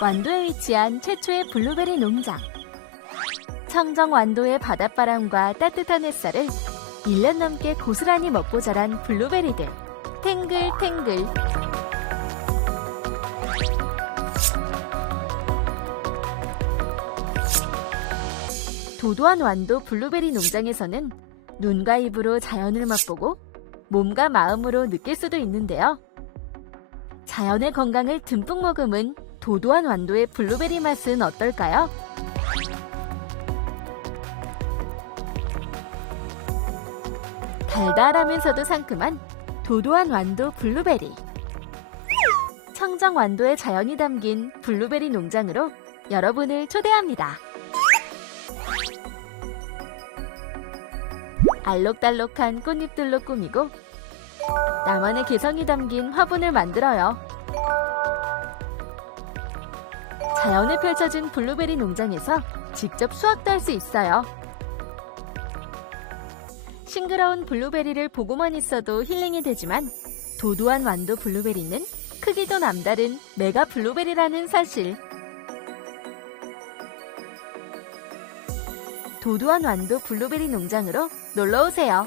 완도에 위치한 최초의 블루베리 농장. 청정 완도의 바닷바람과 따뜻한 햇살을 1년 넘게 고스란히 먹고 자란 블루베리들. 탱글탱글. 도도한 완도 블루베리 농장에서는 눈과 입으로 자연을 맛보고 몸과 마음으로 느낄 수도 있는데요. 자연의 건강을 듬뿍 머금은 도도한 완도의 블루베리 맛은 어떨까요? 달달하면서도 상큼한 도도한 완도 블루베리. 청정 완도의 자연이 담긴 블루베리 농장으로 여러분을 초대합니다. 알록달록한 꽃잎들로 꾸미고 나만의 개성이 담긴 화분을 만들어요. 자연에 펼쳐진 블루베리 농장에서 직접 수확도 할 수 있어요. 싱그러운 블루베리를 보고만 있어도 힐링이 되지만 도도한 완도 블루베리는 크기도 남다른 메가 블루베리라는 사실. 도도한 완도 블루베리 농장으로 놀러 오세요.